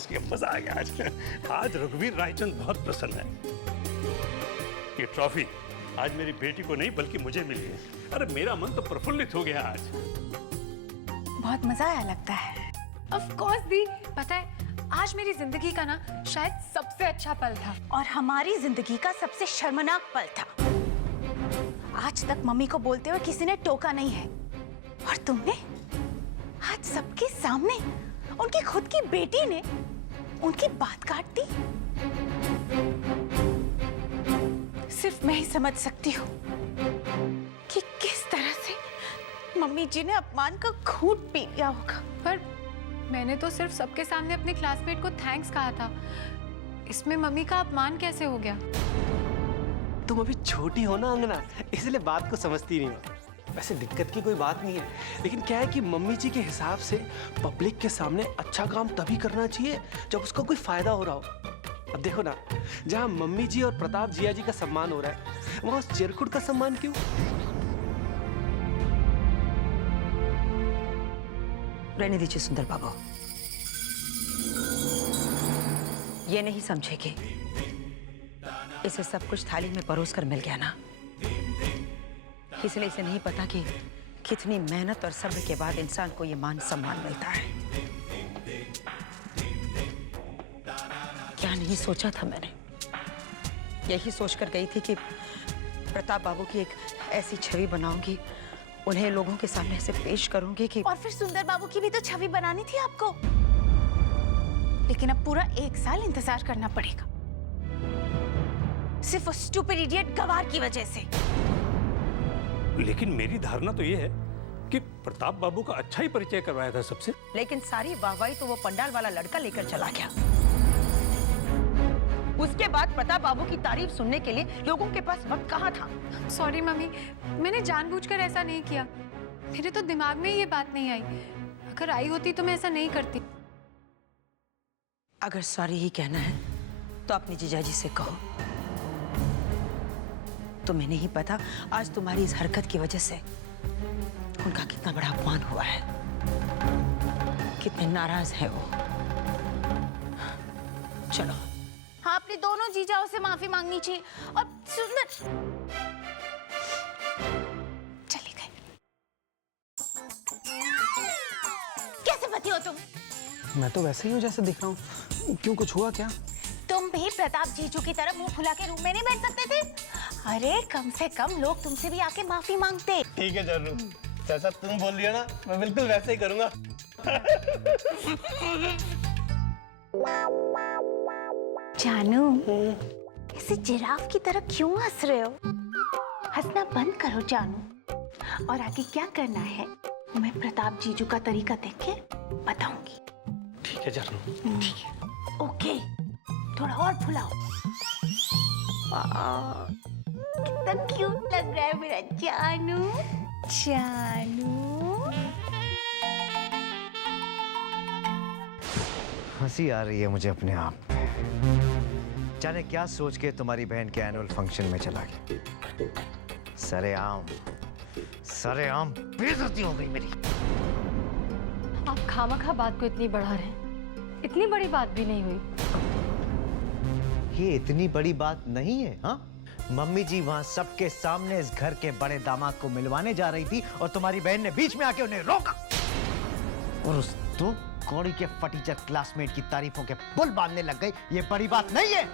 इसकी, मजा आ गया आज। आज रघुवीर रायचंद बहुत प्रसन्न है। ये ट्रॉफी आज मेरी बेटी को नहीं बल्कि मुझे मिली है। अरे मेरा मन तो प्रफुल्लित हो गया आज। बहुत मजा आया लगता है। ऑफ कोर्स दी, पता है आज मेरी जिंदगी का ना शायद सबसे अच्छा पल था। और हमारी जिंदगी का सबसे शर्मनाक पल था। आज तक मम्मी को बोलते हुए किसी ने टोका नहीं है, और तुमने आज सबके सामने उनकी खुद की बेटी ने उनकी बात काट दी। सिर्फ मैं ही समझ सकती हूँ कि किस तरह से मम्मी जी ने अपमान का घूंट पी लिया होगा। पर मैंने तो सिर्फ सबके सामने अपने क्लासमेट को थैंक्स कहा था, इसमें मम्मी का अपमान कैसे हो गया? तुम अभी छोटी हो ना अंगना, इसलिए बात को समझती नहीं हो। वैसे दिक्कत की कोई बात नहीं है, लेकिन क्या है कि मम्मी जी के हिसाब से पब्लिक के सामने अच्छा काम तभी करना चाहिए जब उसका कोई फायदा हो रहा हो। अब देखो ना, जहाँ मम्मी जी और प्रताप जिया जी का सम्मान हो रहा है, वहाँ उस चिरकुट का सम्मान क्यों? रहने दीजिए सुंदर बाबू, ये नहीं समझेगी, इसे सब कुछ थाली में परोस कर मिल गया ना, इसलिए इसे नहीं पता कि कितनी मेहनत और सब्र के बाद इंसान को ये मान सम्मान मिलता है। क्या नहीं सोचा था मैंने, यही सोचकर गई थी कि प्रताप बाबू की एक ऐसी छवि बनाऊंगी, उन्हें लोगों के सामने से पेश करूंगी कि। और फिर सुंदर बाबू की भी तो छवि बनानी थी आपको, लेकिन अब पूरा 1 साल इंतजार करना पड़ेगा, सिर्फ उस स्टूपिड इडियट गवार की वजह से। लेकिन मेरी धारणा तो ये है कि प्रताप बाबू का अच्छा ही परिचय करवाया था सबसे। लेकिन सारी वाहवाही तो वो पंडाल वाला लड़का लेकर चला गया। उसके बाद प्रताप बाबू की तारीफ सुनने के लिए लोगों के पास वक्त कहाँ था? सॉरी मम्मी, मैंने जानबूझकर ऐसा नहीं किया, मेरे तो दिमाग में ये बात नहीं आई। अगर आई होती तो मैं ऐसा नहीं करती। अगर सॉरी ही कहना है तो अपनी जीजाजी से कहो। तुम्हें नहीं पता आज तुम्हारी इस हरकत की वजह से उनका कितना बड़ा अपमान हुआ है, कितने नाराज है वो। चलो। हाँ, अपने दोनों जीजाओं से माफी मांगनी चाहिए। और सुंदर चले गए। कैसे पति हो तुम? मैं तो वैसे ही हूँ जैसे दिख रहा हूँ। क्यों, कुछ हुआ क्या? तुम भी प्रताप जीजू की तरह मुंह फुला के रूम में नहीं बैठ सकते थे? अरे कम से कम लोग तुमसे भी आके माफी मांगते। ठीक है जरूर, जैसा तुम बोल रही हो ना, मैं बिल्कुल वैसे ही करूंगा। जानू, ऐसे जिराफ की तरह क्यों हंस रहे हो? हंसना बंद करो जानू। और आगे क्या करना है मैं प्रताप जीजू का तरीका देख के बताऊंगी। ठीक है जानू। ठीक है, ओके। थोड़ा और फुलाओ। कितना क्यूट लग रहा है मेरा जानू। जानू, हंसी आ रही है मुझे अपने आप पे। जाने क्या सोच के तुम्हारी बहन के एनुअल फंक्शन में चला गया। सरेआम बेइज्जती हो गई मेरी। आप खामखा बात को इतनी बढ़ा रहे हैं, इतनी बड़ी बात भी नहीं हुई। ये इतनी बड़ी बात नहीं है। हाँ, मम्मी जी वहां सबके सामने इस घर के बड़े दामाद को मिलवाने जा रही थी और तुम्हारी बहन ने बीच में आके उन्हें रोका, और उस दो कौड़ी के फटीचर क्लासमेट की तारीफों के पुल बांधने लग गई। ये बड़ी बात नहीं है।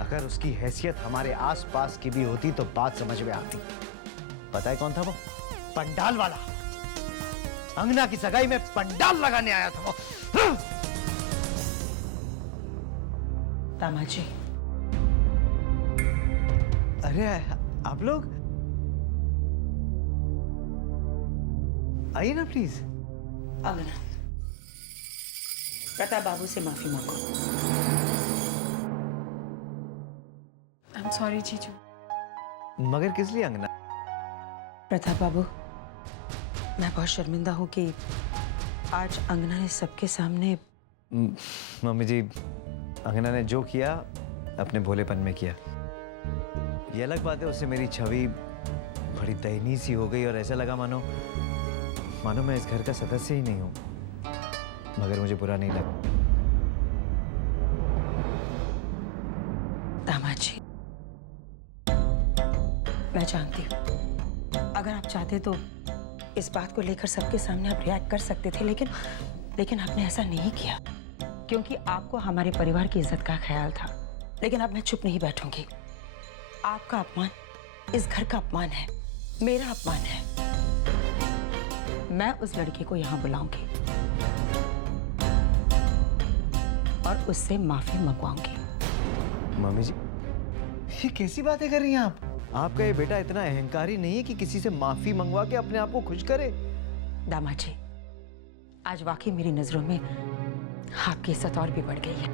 अगर उसकी हैसियत हमारे आसपास की भी होती तो बात समझ में आती। पता है कौन था वो? पंडाल वाला। अंगना की सगाई में पंडाल लगाने आया था वो। दामाद जी। अरे आप लोग आइए ना प्लीज। अंगना, प्रताप बाबू से माफी मांगो। आई एम सॉरी जीजू। मगर किस लिए अंगना? प्रताप बाबू, मैं बहुत शर्मिंदा हूँ कि आज अंगना ने सबके सामने। मम्मी जी, अंगना ने जो किया अपने भोलेपन में किया। ये अलग बात है, उससे मेरी छवि बड़ी दयनीय सी हो गई और ऐसा लगा मानो मैं इस घर का सदस्य ही नहीं हूँ। मगर मुझे बुरा नहीं लगा। दामाद जी, मैं जानती हूँ अगर आप चाहते तो इस बात को लेकर सबके सामने आप रिएक्ट कर सकते थे, लेकिन आपने ऐसा नहीं किया क्योंकि आपको हमारे परिवार की इज्जत का ख्याल था। लेकिन अब मैं चुप नहीं बैठूंगी। आपका अपमान इस घर का अपमान है, मेरा अपमान है। मैं उस लड़के को यहाँ बुलाऊंगी और उससे माफी मंगवाऊंगी। मम्मी जी, ये कैसी बातें कर रही हैं आप? आपका ये बेटा इतना अहंकारी नहीं है कि किसी से माफी मंगवा के अपने आप को खुश करे। दामाद जी, आज वाकई मेरी नजरों में आपकी इज्जत और भी बढ़ गई है।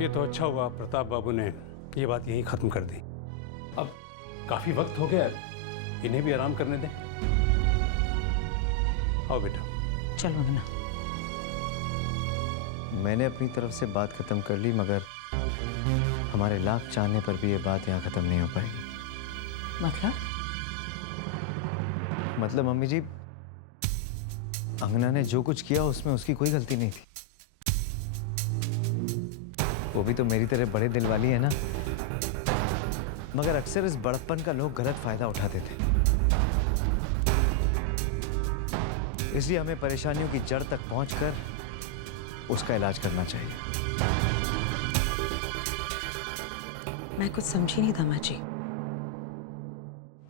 ये तो अच्छा हुआ प्रताप बाबू ने ये बात यहीं खत्म कर दी। अब काफी वक्त हो गया, इन्हें भी आराम करने दें। आओ बेटा। चलो अंगना। मैंने अपनी तरफ से बात खत्म कर ली, मगर हमारे लाख चाहने पर भी ये बात यहाँ खत्म नहीं हो पाएगी। मतलब मम्मी जी, अंगना ने जो कुछ किया उसमें उसकी कोई गलती नहीं थी। वो भी तो मेरी तरह बड़े दिल वाली है ना। मगर अक्सर इस बड़प्पन का लोग गलत फायदा उठाते थे, इसलिए हमें परेशानियों की जड़ तक पहुंचकर उसका इलाज करना चाहिए। मैं कुछ समझी नहीं दामाद जी।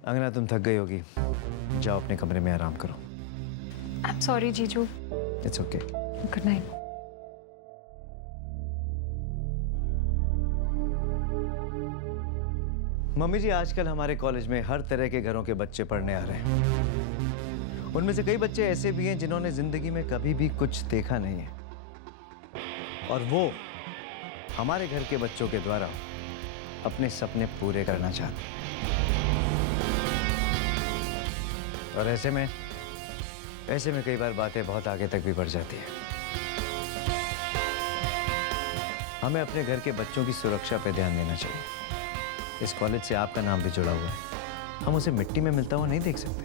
अंगना, तुम थक गई होगी, जाओ अपने कमरे में आराम करो। आई एम सॉरी जीजू। It's okay. Good night. Mummy ji, आजकल हमारे कॉलेज में हर तरह के घरों के बच्चे पढ़ने आ रहे हैं। उनमें से कई बच्चे ऐसे भी हैं जिन्होंने जिंदगी में कभी भी कुछ देखा नहीं है, और वो हमारे घर के बच्चों के द्वारा अपने सपने पूरे करना चाहते हैं। और ऐसे में कई बार बातें बहुत आगे तक भी बढ़ जाती है। हमें अपने घर के बच्चों की सुरक्षा पे ध्यान देना चाहिए। इस कॉलेज से आपका नाम भी जुड़ा हुआ है, हम उसे मिट्टी में मिलता हुआ नहीं देख सकते,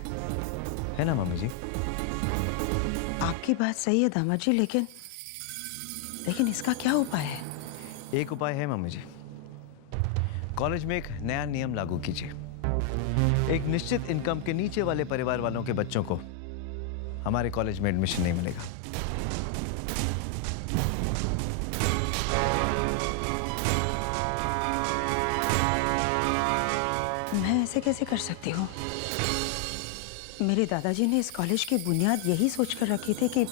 है ना मम्मी जी? आपकी बात सही है दामाद जी, लेकिन इसका क्या उपाय है? एक उपाय है मम्मी जी। कॉलेज में एक नया नियम लागू कीजिए। एक निश्चित इनकम के नीचे वाले परिवार वालों के बच्चों को हमारे कॉलेज में एडमिशन नहीं मिलेगा। मैं ऐसे कैसे कर सकती हूँ? मेरे दादाजी ने इस कॉलेज की बुनियाद यही सोचकर रखी थी कि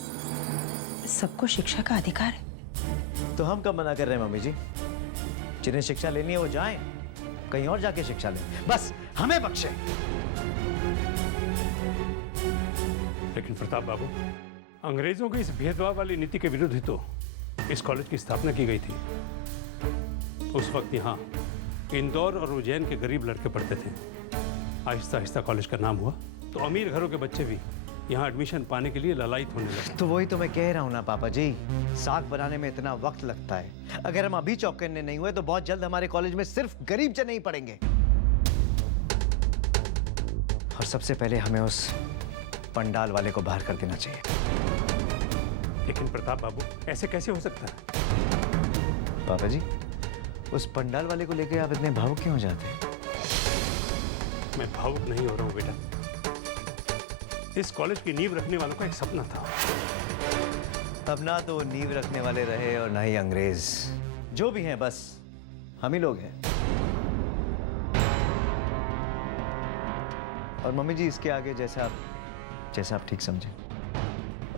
सबको शिक्षा का अधिकार है। तो हम कब मना कर रहे हैं मम्मी जी? जिन्हें शिक्षा लेनी है वो जाएं, कहीं और जाके शिक्षा लें, बस हमें बख्शे। लेकिन प्रताप बाबू, अंग्रेजों की इस भेदभाव वाली नीति के विरुद्ध ही तो इस कॉलेज की स्थापना की गई थी। उस वक्त यहाँ इंदौर और उज्जैन के गरीब लड़के पढ़ते थे। आहिस्ता आहिस्ता कॉलेज का नाम हुआ तो अमीर घरों के बच्चे भी यहाँ एडमिशन पाने के लिए ललायत होने लगे। तो वही तो मैं कह रहा हूँ ना पापा जी, साग बनाने में इतना वक्त लगता है। अगर हम अभी चौकन्ने नहीं हुए तो बहुत जल्द हमारे कॉलेज में सिर्फ गरीब जन नहीं पढ़ेंगे। और सबसे पहले हमें उस पंडाल वाले को बाहर कर देना चाहिए। लेकिन प्रताप बाबू, ऐसे कैसे हो सकता है? पापा जी, उस पंडाल वाले को लेकर आप इतने भावुक क्यों हो जाते हैं? मैं भावुक नहीं हो रहा हूँ बेटा। इस कॉलेज की नींव रखने वालों का एक सपना था। अब ना तो नींव रखने वाले रहे और ना ही अंग्रेज। जो भी हैं बस हम ही लोग हैं। और मम्मी जी, इसके आगे जैसा आप ठीक समझें।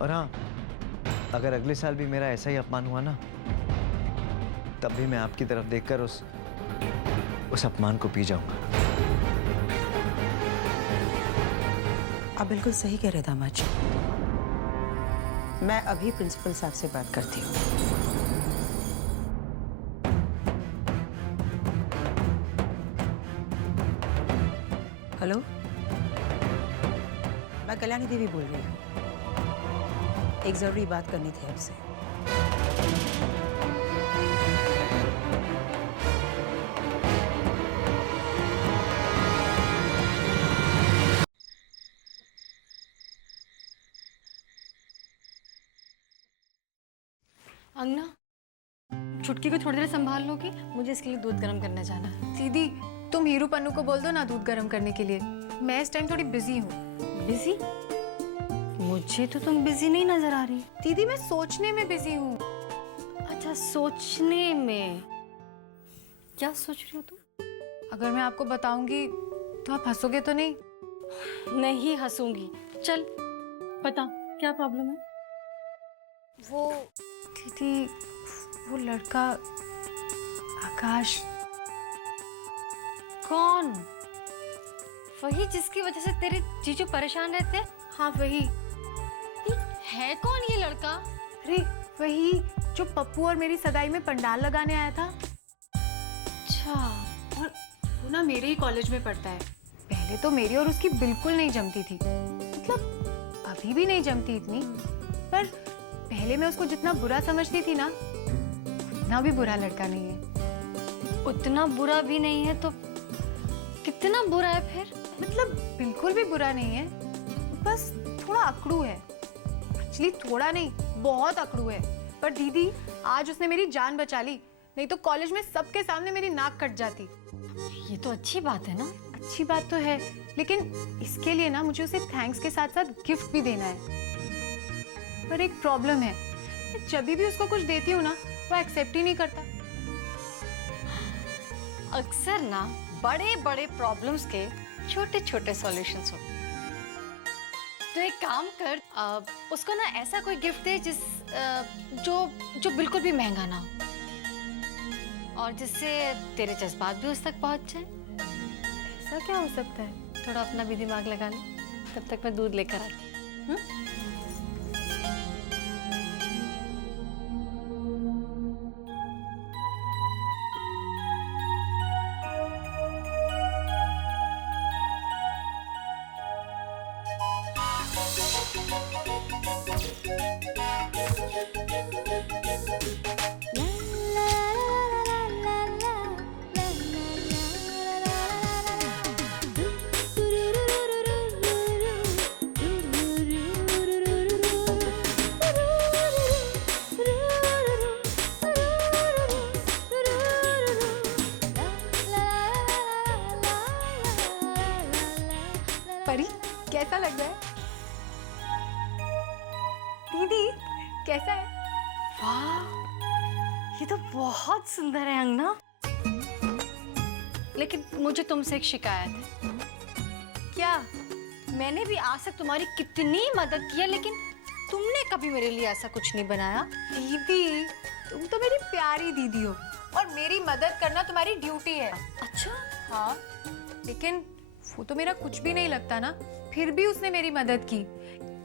और हाँ, अगर अगले साल भी मेरा ऐसा ही अपमान हुआ ना, तब भी मैं आपकी तरफ देखकर उस अपमान को पी जाऊंगा। आप बिल्कुल सही कह रहे दामाद जी। मैं अभी प्रिंसिपल साहब से बात करती हूँ। हेलो, मैं कल्याणी देवी बोल रही हूँ। एक जरूरी बात करनी थी आपसे। अंगना, छुटकी को थोड़ी देर संभाल लोगी? मुझे इसके लिए दूध गर्म करने जाना है। दीदी तुम हीरू पन्नू को बोल दो ना दूध गर्म करने के लिए। मैं इस टाइम थोड़ी बिजी हूँ। बिजी? मुझे तो तुम बिजी नहीं नजर आ रही। दीदी मैं सोचने में बिजी हूँ। अच्छा, सोचने में? क्या सोच रही हो तुम? अगर मैं आपको बताऊंगी तो आप हंसोगे तो नहीं? नहीं हंसूंगी। चल बता, क्या प्रॉब्लम है? वो दीदी, वो लड़का आकाश। कौन? वही जिसकी वजह से तेरे जीजू परेशान रहते? हाँ वही। है कौन ये लड़का? अरे वही जो पप्पू और मेरी सगाई में पंडाल लगाने आया था। अच्छा। और वो ना मेरे ही कॉलेज में पढ़ता है। पहले तो मेरी और उसकी बिल्कुल नहीं जमती थी, मतलब अभी भी नहीं जमती इतनी, पर पहले मैं उसको जितना बुरा समझती थी ना, उतना भी बुरा लड़का नहीं है। उतना बुरा भी नहीं है तो कितना बुरा है फिर? मतलब बिल्कुल भी बुरा नहीं है, बस थोड़ा अकड़ू है। एक्चुअली थोड़ा नहीं, बहुत अकड़ू है। पर दीदी आज उसने मेरी जान बचा ली, नहीं तो कॉलेज में सबके सामने मेरी नाक कट जाती। ये तो अच्छी बात है ना। अच्छी बात तो है, लेकिन इसके लिए ना मुझे उसे थैंक्स के साथ साथ गिफ्ट भी देना है। पर एक प्रॉब्लम है, मैं जब भी उसको कुछ देती हूँ ना, वो एक्सेप्ट ही नहीं करता। अक्सर ना बड़े बड़े प्रॉब्लम्स के छोटे छोटे सॉल्यूशंस होते हैं। तो एक काम कर, उसको ना ऐसा कोई गिफ्ट दे जो बिल्कुल भी महंगा ना हो और जिससे तेरे जज्बात भी उस तक पहुंच जाए। ऐसा क्या हो सकता है? थोड़ा अपना भी दिमाग लगा ले, तब तक मैं दूध लेकर आती हूँ। परी कैसा लग रहा है? दीदी कैसा है? वाह, ये तो बहुत सुंदर है अंगना। लेकिन मुझे तुमसे एक शिकायत है। क्या? मैंने भी आज तक तुम्हारी कितनी मदद की है, लेकिन तुमने कभी मेरे लिए ऐसा कुछ नहीं बनाया। दीदी तुम तो मेरी प्यारी दीदी हो और मेरी मदद करना तुम्हारी ड्यूटी है। अच्छा। हाँ, लेकिन वो तो मेरा कुछ भी नहीं लगता ना, फिर भी उसने मेरी मदद की,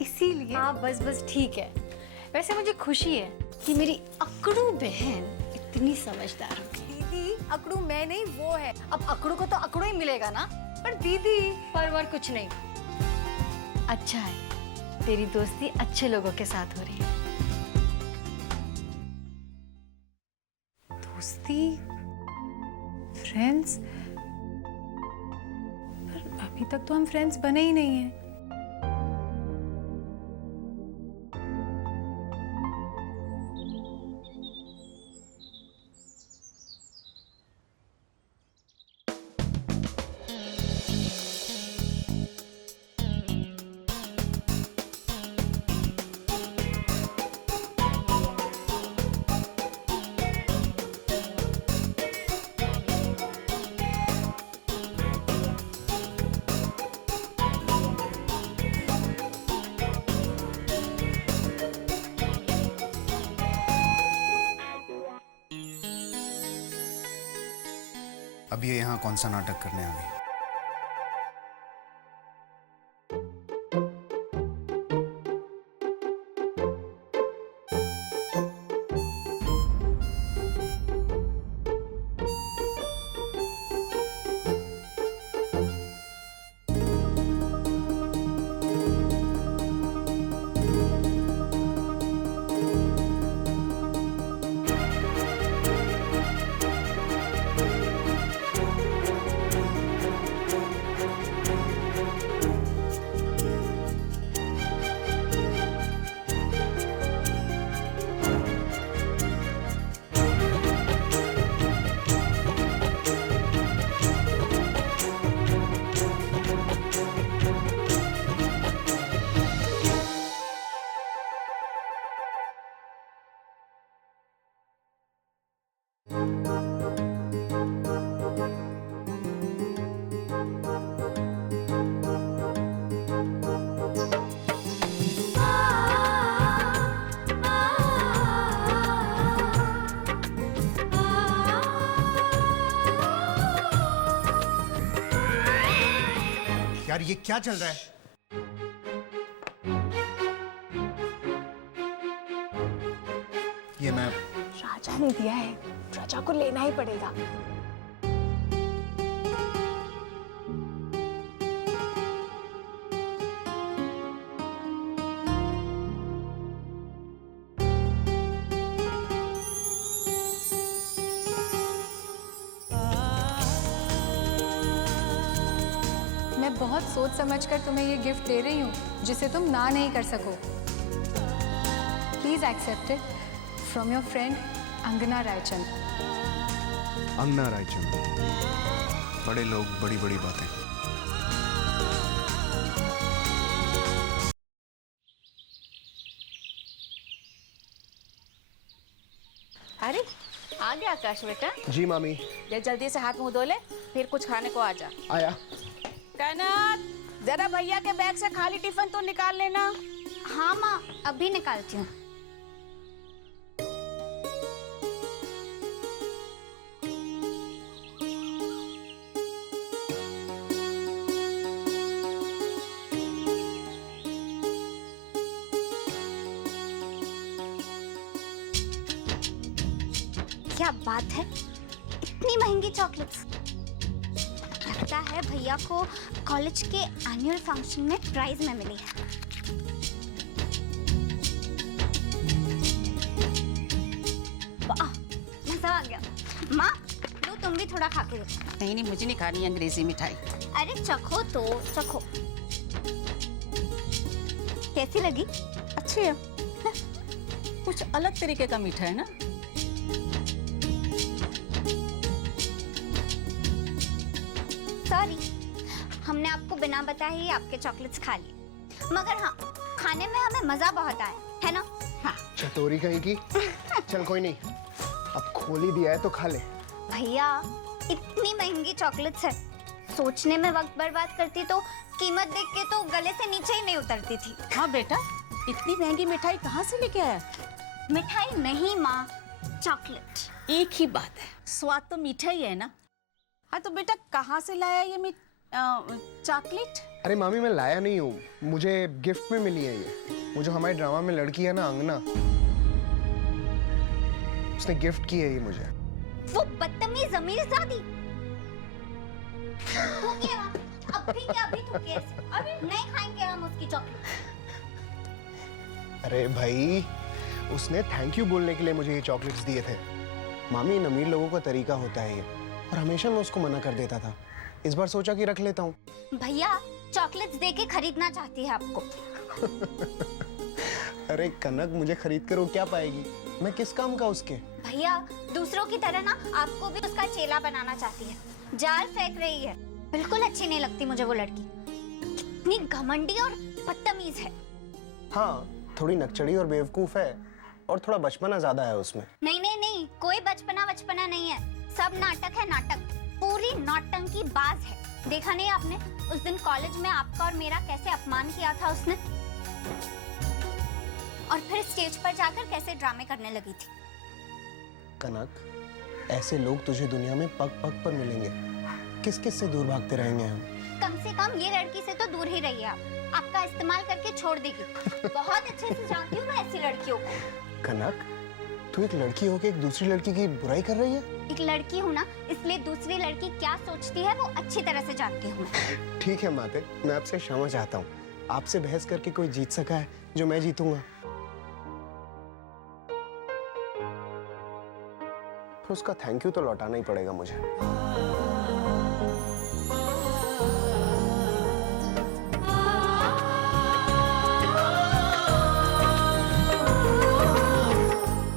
इसीलिए। हाँ बस बस ठीक है। वैसे मुझे खुशी है कि मेरी अकड़ू बहन इतनी समझदार हो गई। दीदी अकड़ू मैं नहीं, वो है। अब अकड़ू को तो अकड़ू ही मिलेगा ना। पर दीदी पर कुछ नहीं। अच्छा है, तेरी दोस्ती अच्छे लोगों के साथ हो रही है। दोस्ती, फ्रेंड्स, पर अभी तक तो हम फ्रेंड्स बने ही नहीं हैं। अब ये यहाँ कौन सा नाटक करने आ गई? यार ये क्या चल रहा है? ये मैं राजा ने दिया है, राजा को लेना ही पड़ेगा। मैं बहुत सोच समझकर तुम्हें ये गिफ्ट दे रही हूँ जिसे तुम ना नहीं कर सको। Please accept it from your friend Angana Raichand. अंगना रायचंद, बड़े लोग बड़ी बड़ी बातें। अरे आ गया आकाश बेटा। जी मामी। ले जल्दी से हाथ मुंह धो ले, फिर कुछ खाने को आ जा। आया। कनक, जरा भैया के बैग से खाली टिफिन तो निकाल लेना। हाँ माँ, अभी निकालती हूँ। क्या बात है, इतनी महंगी चॉकलेट्स। लगता है भैया को कॉलेज के एनुअल फंक्शन में प्राइज में मिली है। वाह, मजा आ गया। माँ, लो तुम भी थोड़ा खा के देखो। नहीं नहीं, मुझे नहीं खानी अंग्रेजी मिठाई। अरे चखो तो चखो। कैसी लगी? अच्छी है, कुछ अलग तरीके का मीठा है ना। सॉरी, हमने आपको बिना बताए ही आपके चॉकलेट्स खा लिए। मगर हाँ, खाने में हमें मजा बहुत आया, है ना? हाँ। चतोरी कहीं की। चल कोई नहीं, अब खोल ही दिया है तो खा ले। भैया, इतनी महंगी चॉकलेट्स है, सोचने में वक्त बर्बाद करती तो कीमत देख के तो गले से नीचे ही नहीं उतरती थी। हाँ बेटा, इतनी महंगी मिठाई कहाँ से लेके आया? मिठाई नहीं माँ, चॉकलेट। एक ही बात है, स्वाद तो मीठा ही है ना। हाँ तो बेटा कहाँ से लाया ये चॉकलेट? अरे मामी, मैं लाया नहीं हूँ, मुझे गिफ्ट में मिली है ये। वो जो हमारे ड्रामा में लड़की है ना, अंगना, उसने गिफ्ट की है ये मुझे। वो बदतमीज अमीरजादी। थूकिए माँ, अभी के अभी थूकिए इसे। अभी नहीं खाएंगे हम उसकी चॉकलेट। अरे भाई, उसने थैंक यू बोलने के लिए मुझे ये चॉकलेट्स दिए थे। मामी, इन अमीर लोगों का तरीका होता है ये, और हमेशा मैं उसको मना कर देता था। इस बार सोचा कि रख लेता हूँ। भैया, चॉकलेट्स देके खरीदना चाहती है आपको। अरे कनक, मुझे खरीद कर वो क्या पाएगी? मैं किस काम का उसके? भैया, दूसरों की तरह ना आपको भी उसका चेला बनाना चाहती है। जाल फेंक रही है। बिल्कुल अच्छी नहीं लगती मुझे वो लड़की। कितनी घमंडी और बदतमीज है। हाँ, थोड़ी नकचड़ी और बेवकूफ है, और थोड़ा बचपना ज्यादा है उसमें। नहीं नहीं नहीं, कोई बचपना नहीं है, सब नाटक है, नाटक। पूरी नौटंकी बाज है। देखा नहीं आपने उस दिन कॉलेज में आपका और मेरा कैसे अपमान किया था उसने? और फिर स्टेज पर जाकर कैसे ड्रामे करने लगी थी। कनक, ऐसे लोग तुझे दुनिया में पग पग पर मिलेंगे। किस किस से दूर भागते रहेंगे हम? कम से कम ये लड़की से तो दूर ही रहिए आप। आपका इस्तेमाल करके छोड़ देगी। बहुत अच्छे से जानती हूँ मैं ऐसी लड़कियों को। कनक, तू एक लड़की होकर एक दूसरी लड़की की बुराई कर रही है? एक लड़की हूँ ना, इसलिए दूसरी लड़की क्या सोचती है वो अच्छी तरह से जानती हूँ। ठीक है माते, मैं आपसे क्षमा चाहता हूँ। आपसे बहस करके कोई जीत सका है जो मैं जीतूंगा? फिर उसका थैंक यू तो लौटाना ही पड़ेगा मुझे।